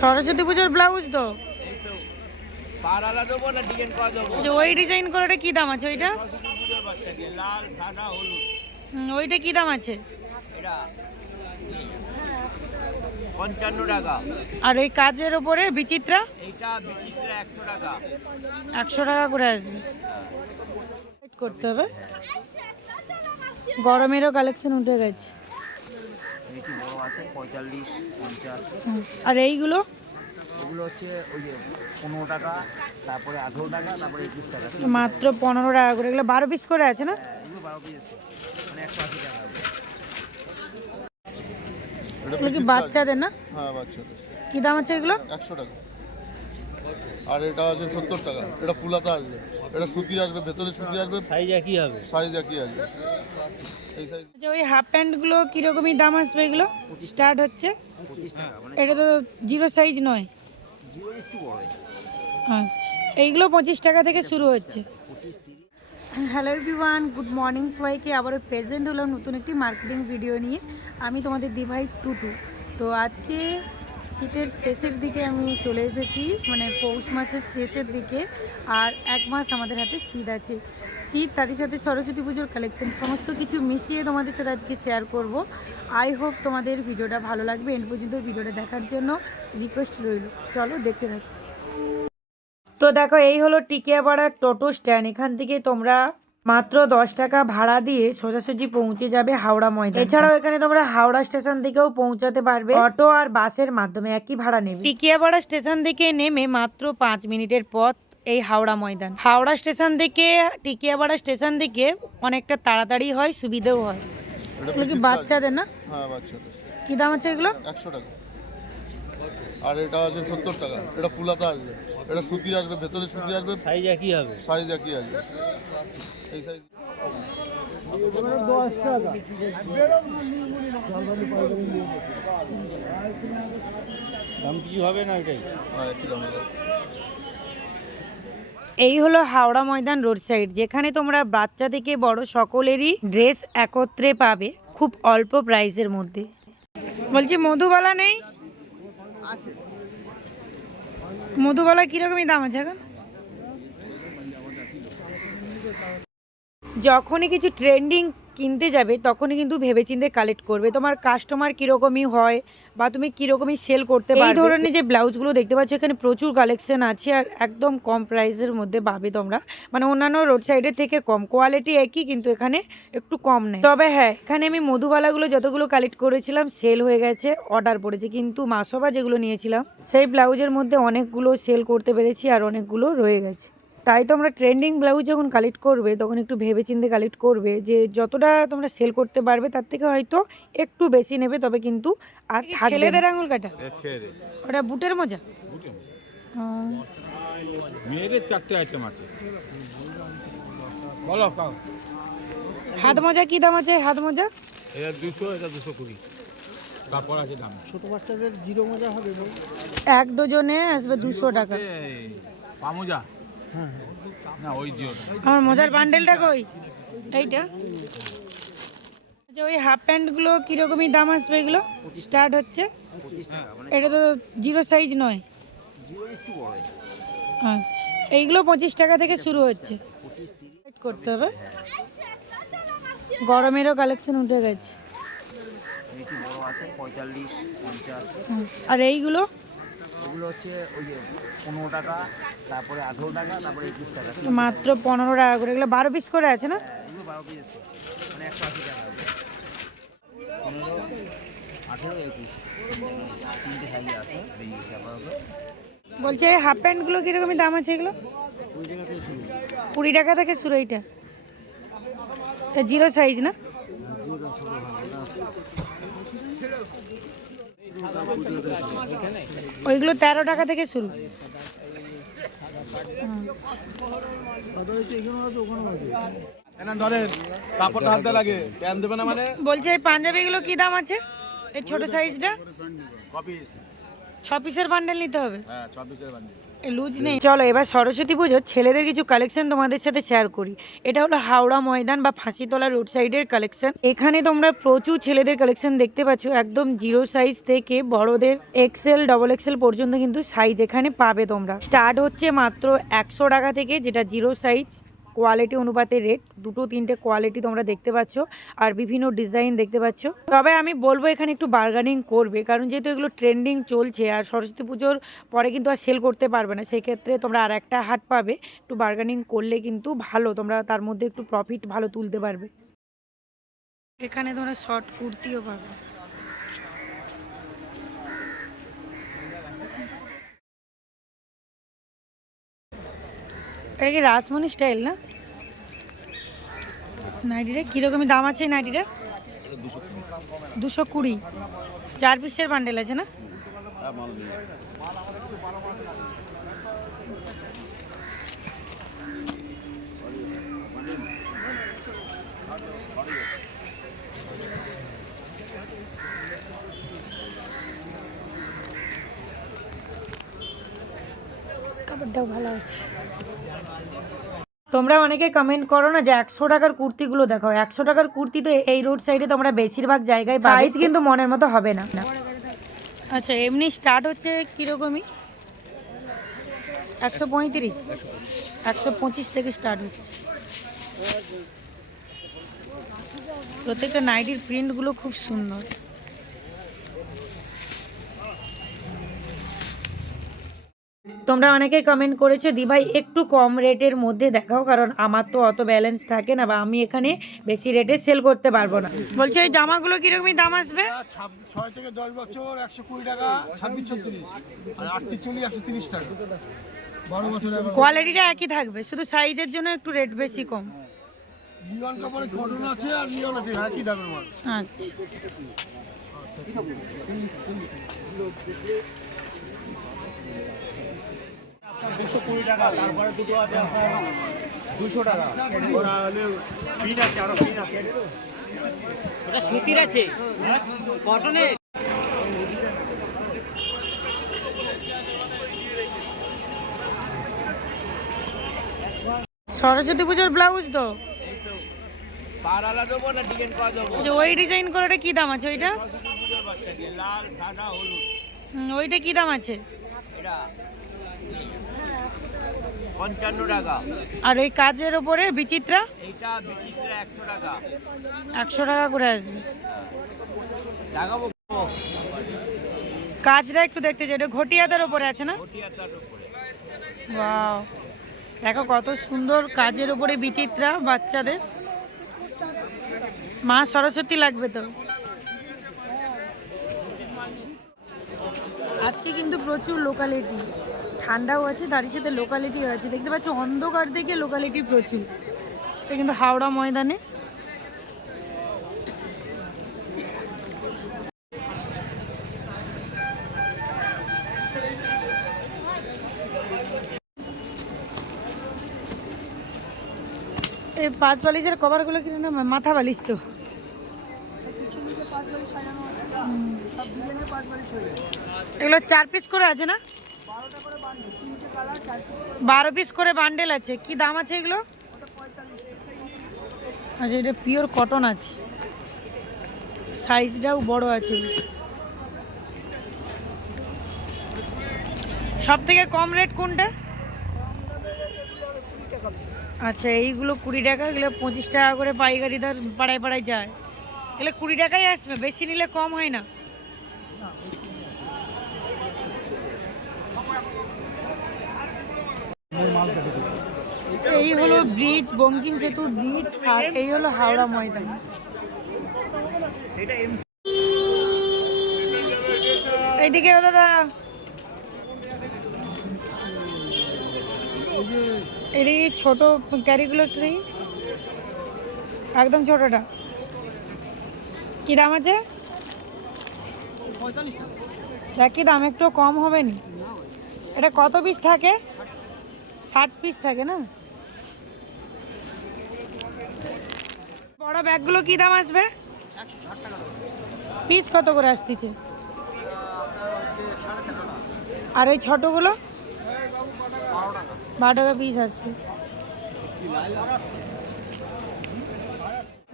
সরস্বতী পুজোর ব্লাউজ তো এই তো পাড়ালা দেবো না ডিজাইন করা দেবো। ওই ডিজাইন করাটা কি দাম আছে ওইটা? সরস্বতী পুজোর বাচ্চাকে লাল সাদা হলুদ। ওইটা কি দাম আছে? এটা 55 টাকা। আর ওই কাজের ওপরে বিচিত্রা এইটা বিচিত্রা 100 টাকা। 100 টাকা করে আসবে। করতে হবে। গরমেরও কালেকশন উঠে গেছে। এইটি বড় আছে 45 50। আর এইগুলো ওগুলো হচ্ছে ওই যে 15 টাকা, তারপরে 18 টাকা, তারপরে 21 টাকা। মাত্র 15 টাকা করে। এগুলো 12 পিস করে আছে না? এগুলো 12 পিস মানে 180 টাকা। এগুলো কি বাচ্চাদের না? হ্যাঁ বাচ্চাদের। কি দাম আছে এগুলো? 100 টাকা। আর এটা আছে 70 টাকা। এটা ফুলাতা আসবে, এটা সুতি আসবে, ভেতরে সুতি আসবে। সাইজ একই হবে। সাইজ একই আসবে। এই সাইজ আচ্ছা, ওই হাফ প্যান্টগুলো কীরকমই দাম আসবে এগুলো? স্টার্ট হচ্ছে 25 টাকা মানে এটা তো জিরো সাইজ নয়। জিরো একটু বড়। আচ্ছা, এইগুলো 25 টাকা থেকে শুরু হচ্ছে। 25 30। হ্যালো এভরিওয়ান, গুড মর্নিং সবাইকে। আবারও প্রেজেন্ট হলাম নতুন একটি মার্কেটিং ভিডিও নিয়ে। আমি তোমাদের দিভাই টুটু। তো আজকে শীতের শেষের দিকে আমি চলে এসেছি, মানে পৌষ মাসের শেষের দিকে। আর এক মাস আমাদের হাতে শীত আছে। শীত তারই সাথে সরস্বতী পুজোর কালেকশন সমস্ত কিছু মিশিয়ে তোমাদের সাথে আজকে শেয়ার করব। আই হোপ তোমাদের ভিডিওটা ভালো লাগবে। এন্ড পর্যন্ত ভিডিওটা দেখার জন্য রিকোয়েস্ট রইল। চলো দেখতে থাকি। তো দেখো, এই হলো টিকিয়াপাড়ার টোটো স্ট্যান্ড। এখান থেকে তোমরা মাত্র 10 টাকা ভাড়া দিয়ে সোজাসুজি পৌঁছে যাবে হাওড়া ময়দান। এছাড়াও এখানে তোমরা হাওড়া স্টেশন থেকেও পৌঁছাতে পারবে অটো আর বাসের মাধ্যমে, একই ভাড়া নেবে। টিকিয়াপাড়া স্টেশন থেকে নেমে মাত্র 5 মিনিটের পথ এই হাওড়া ময়দান। হাওড়া স্টেশন থেকে টিকিয়াপাড়া স্টেশন থেকে অনেকটা তাড়াতাড়ি হয়, সুবিধেও হয়। এগুলো কি বাচ্চাদের না? হ্যাঁ বাচ্চাদের। কি দাম আছে এগুলো? 100 টাকা। আর এটা আছে 70 টাকা। এটা ফুলাতা আসবে, এটা সুতি আসবে, ভেতরে সুতি আসবে। সাইজ একই হবে। সাইজ একই আসবে। এই সাইজ 10 টাকা। দাম কিছু হবে না এটাই। হ্যাঁ একই দাম হবে। এই হলো হাওড়া ময়দান রোড সাইড, যেখানে তোমরা বাচ্চা থেকে বড় সকলেরই ড্রেস একত্রে পাবে খুব অল্প প্রাইসের মধ্যে। বলছি মধুবালা নেই? মধুবালা কিরকমই দাম আছে এখন? যখনই কিছু ট্রেন্ডিং কিনতে যাবে তখনই কিন্তু ভেবেচিন্তে কালেক্ট করবে। তোমার কাস্টমার কীরকমই হয় বা তুমি কীরকমই সেল করতে পারবে। এই ধরনের যে ব্লাউজগুলো দেখতে পাচ্ছ এখানে প্রচুর কালেকশন আছে আর একদম কম প্রাইসের মধ্যে পাবে তোমরা, মানে অন্যান্য রোড সাইডের থেকে কম। কোয়ালিটি একই, কিন্তু এখানে একটু কম নেয়। তবে হ্যাঁ, এখানে আমি মধুবালাগুলো যতগুলো কালেক্ট করেছিলাম সেল হয়ে গেছে, অর্ডার পড়েছে। কিন্তু মাসবা যেগুলো নিয়েছিলাম সেই ব্লাউজের মধ্যে অনেকগুলো সেল করতে পেরেছি আর অনেকগুলো রয়ে গেছে। তাই তোমরা ট্রেন্ডিং ব্লাউজ যখন কালেক্ট করবে তখন একটু ভেবেচিন্তে কালেক্ট করবে, যে যতটা তোমরা সেল করতে পারবে তার থেকে হয়তো একটু বেশি নেবে, তবে কিন্তু আর ছেলেদের আঙুল কাটা ওটা বুটের মোজা। মেয়েদের 4টে আইটেম আছে। বলো কাও। হাত মোজা কি দাম আছে? হাত মোজা এটা 200, এটা 220। তারপর আছে দাম। ছোট বাচ্চাদের জিরো মজা হবে। এক ডজনে আসবে 200 টাকা। পামোজা। না ওই জিওটা। আমার মোজার বান্ডেলটা কই? এইটা। আচ্ছা, ওই হাফ প্যান্টগুলো কীরকমই দাম আসবে এগুলো? স্টার্ট হচ্ছে 25 টাকা মানে এটা তো জিরো সাইজ নয়। জিরো একটু বড়। আচ্ছা, এইগুলো 25 টাকা থেকে শুরু হচ্ছে। 25 30 করতে হবে। গরমেরও কালেকশন উঠে গেছে। এইটি বড় আছে 45 50। আর এইগুলো ওগুলো হচ্ছে ওই যে 15 টাকা, তারপরে 18 টাকা, তারপরে 21 টাকা। মাত্র 15 টাকা করে। এগুলো 12 পিস করে আছে না? এগুলো 12 পিস মানে 180 টাকা হবে। 15 18 21 তিনটে সাইজ আছে এই আপাতত। বলছে হাফ প্যান্টগুলো কীরকমই দাম আছে এগুলো? 20 টাকা থেকে শুরু। 20 টাকা থেকে শুরু। এইটা জিরো সাইজ না? ওইগুলো 13 টাকা থেকে শুরু। কাপড়টা হাতে লাগে, প্যান দেবে না মানে? বলছে এই পাঞ্জাবিগুলো কি দাম আছে? এই ছোট সাইজটা কপিস। 6 পিসের বান্ডেল নিতে হবে। হ্যাঁ 6 পিসের বান্ডিল। লুজ নেই। চলো এবার সরস্বতী পুজোর ছেলেদের কিছু কালেকশন তোমাদের সাথে শেয়ার করি। এটা হলো হাওড়া ময়দান বা ফাঁসিতলা রোড সাইডের কালেকশন। এখানে তোমরা প্রচুর ছেলেদের কালেকশন দেখতে পাচ্ছ, একদম জিরো সাইজ থেকে বড়দের এক্সেল ডবল এক্সেল পর্যন্ত কিন্তু সাইজ এখানে পাবে তোমরা। স্টার্ট হচ্ছে মাত্র 100 টাকা থেকে, যেটা জিরো সাইজ। কোয়ালিটি অনুপাতে রেট, দুটো তিনটে কোয়ালিটি তোমরা দেখতে পাচ্ছ আর বিভিন্ন ডিজাইন দেখতে পাচ্ছ। তবে আমি বলবো এখানে একটু বার্গেনিং করবে, কারণ যেহেতু এগুলো ট্রেন্ডিং চলছে আর সরস্বতী পুজোর পরে কিন্তু আর সেল করতে পারবে না, সেক্ষেত্রে তোমরা আর একটা হাট পাবে। একটু বার্গেনিং করলে কিন্তু ভালো, তোমরা তার মধ্যে একটু প্রফিট ভালো তুলতে পারবে। এখানে তোমরা শর্ট কুর্তিও পাবে। এটা কি রাসমণি স্টাইল না? নাইটিটা কীরকমই দাম আছে এই নাইটিটার? 220। 4 পিসের বান্ডেল আছে না? কাপড়টাও ভালো আছে। তোমরা অনেকে কমেন্ট করো না যে 100 টাকার কুর্তিগুলো দেখাও। 100 টাকার কুর্তি তো এই রোড সাইডে তোমরা বেশিরভাগ জায়গায় সাইজ কিন্তু মনের মতো হবে না। আচ্ছা, এমনি স্টার্ট হচ্ছে কীরকমই? 135, 125 থেকে স্টার্ট হচ্ছে। প্রত্যেকটা নাইটির প্রিন্টগুলো খুব সুন্দর। তোমরা অনেকে কমেন্ট করেছো দি ভাই একটু কম রেটের মধ্যে দেখাও, কারণ আমার তো অত ব্যালেন্স থাকে না বা আমি এখানে বেশি রেটে সেল করতে পারবো না। বলছে ওই জামাগুলো কিরকমই দাম আসবে? 6 থেকে 10 বছর 120 টাকা, 26-36 আর 38-40 130 টাকা। 12 বছর। কোয়ালিটিটা একই থাকবে, শুধু সাইজের জন্য একটু রেট বেশি কম। লিওন কাপড়ে কটন আছে আর লিওন আছে, একই দামের মাল। আচ্ছা, তারপরে দুটো আছে 200 টাকা। ওরা হলে পিন আছে, আরো পিন আছে। ওটা সুতির আছে, কটনের। সরস্বতী পুজোর ব্লাউজ তো পাড়ালা দেবো না ডিজাইন করা দেবো? যে ওই ডিজাইন করাটা কি দাম আছে? ওইটা লাল সাদা হলুদ, ওইটা কি দাম আছে? এটা 55 টাকা। আর ওই কাজের ওপরে বিচিত্রা? এইটা বিচিত্রা 100 টাকা। 100 টাকা করে আসবে। লাগাবো কাজটা একটু দেখতে চাই, এটা ঘটিয়াদার ওপরে আছে না? ঘটিয়াটার উপরে। ওয়াও, দেখো কত সুন্দর কাজের ওপরে বিচিত্রা বাচ্চাদের। মা সরস্বতী লাগবে তো। আজকে কিন্তু প্রচুর লোকালিটি, ঠান্ডাও আছে তারই সাথে লোকালিটিও আছে। দেখতে পাচ্ছ অন্ধকার থেকে লোকালিটি প্রচুর। এটা কিন্তু হাওড়া ময়দানে। এই 5 বালিশের কভারগুলো কিনে না, মাথা বালিশ তো। এগুলো 4 পিস করে আছে না? 12 পিস করে বান্ডেল আছে। কি দাম আছে এগুলো? আচ্ছা, এটা পিওর কটন আছে, সাইজটাও বড় আছে। সব থেকে কম রেট কোনটা? আচ্ছা, এইগুলো 20 টাকা, এগুলো 25 টাকা করে পাইকারি দর পাড়ায় পাড়ায় যায়। এগুলো 20 টাকাই আসবে, বেশি নিলে কম হয় না। এই হলো ব্রিজ, বঙ্কিম সেতুর ব্রিজ, আর এই হলো হাওড়া ময়দান। এইদিকে দাদা, এই ছোট ক্যারিগুলো একটু নেই, একদম ছোটটা কি দাম আছে? একই দাম, একটু কম হবে নি? এটা কত পিস থাকে? 60 পিস থাকে না? বড় ব্যাগগুলো কি দাম আসবে? পিস কত করে আসতেছে? আর ওই ছোটগুলো? 12 টাকা পিস আসবে।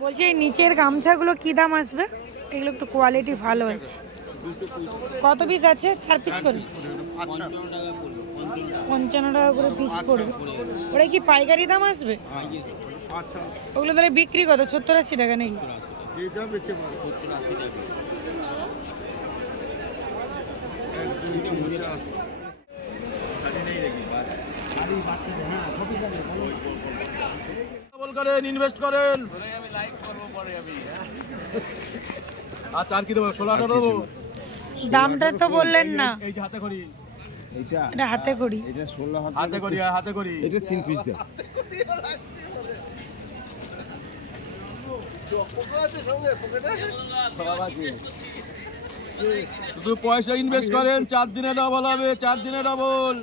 বলছি এই নিচের গামছাগুলো কি দাম আসবে? এগুলো একটু কোয়ালিটি ভালো আছে। কত পিস আছে? 4 পিস করে 55 টাকা করে পিস পড়বে। ওটা কি পাইকারি দাম আসবে? ওগুলো তাহলে বিক্রি কত? 70-80 টাকা নাকি? করেন, ইনভেস্ট করেন। আচ্ছা আর কি দেবো? 16 দেবো। দামটা তো বললেন না। এই যে হাতে করি, এটা হাতে করি। হাতে করি, হাতে করি। এটা 3 পিস দাও। শুধু পয়সা ইনভেস্ট করেন, 4 দিনে ডবল হবে, 4 দিনে ডবল।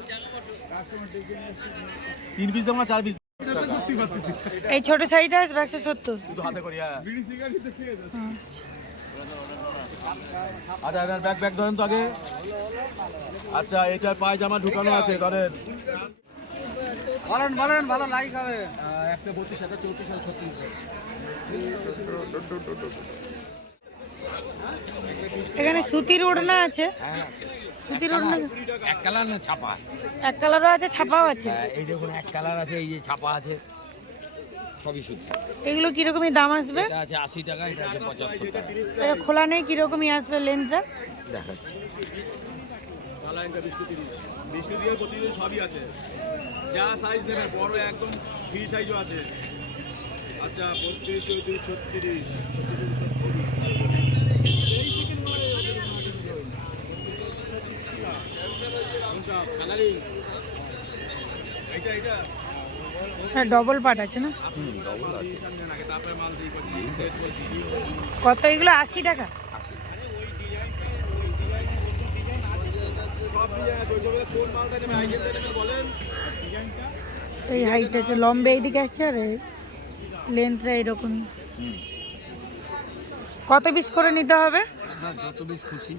3 পিস দেবো না 4 পিস? এই ছোট সাইজটা আসবে 170। শুধু হাতে করি। হ্যাঁ আচ্ছা ব্যাগ ব্যাগ ধরেন তো আগে। আচ্ছা এটা পায়জামা ঢুকানো আছে, ধরেন। বলেন ভালো লাইক হবে। একটা 32, একটা 34, একটা 36। এখানে সুতির ওড়না আছে। সুতির ওড়না এক কালার না ছাপা? এক কালারও আছে, ছাপাও আছে। এই দেখুন এক কালার আছে, এই যে ছাপা আছে, সবই সুতি। এগুলো কিরকমই দাম আসবে? এটা আছে 80 টাকা, এটা আছে 75 টাকা। এটা খোলা নেই, কিরকমই আসবে লেন্থটা? দেখাচ্ছি। বিষ্ণু দিয়ে প্রতিদিন সবই আছে, যা সাইজ নেবে, বড় একদম ফ্রি সাইজও আছে। আচ্ছা 32, 34, 36। ডবল পাট আছে না? কত এগুলো? 80 টাকা। তো এই হাইটটা আছে, লম্বে এইদিকে আসছে আর লেন্থটা এরকমই। কত পিস করে নিতে হবে? আপনার যত পিস খুশি।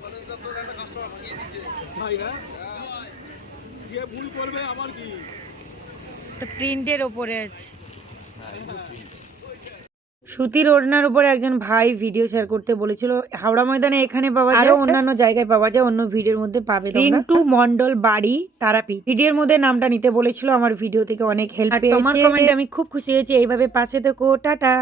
প্রিন্টের ওপরে আছে। সুতির ওড়নার উপরে একজন ভাই ভিডিও শেয়ার করতে বলেছিল। হাওড়া ময়দানে এখানে পাওয়া যায়, আরো অন্যান্য জায়গায় পাওয়া যায়, অন্য ভিডিওর মধ্যে পাবে। রিন্টু মন্ডল বাড়ি তারাপীঠ ভিডিওর মধ্যে নামটা নিতে বলেছিল। আমার ভিডিও থেকে অনেক হেল্প পেয়েছি। তোমার কমেন্টে আমি খুব খুশি হয়েছি। এইভাবে পাশে থেকো। টাটা।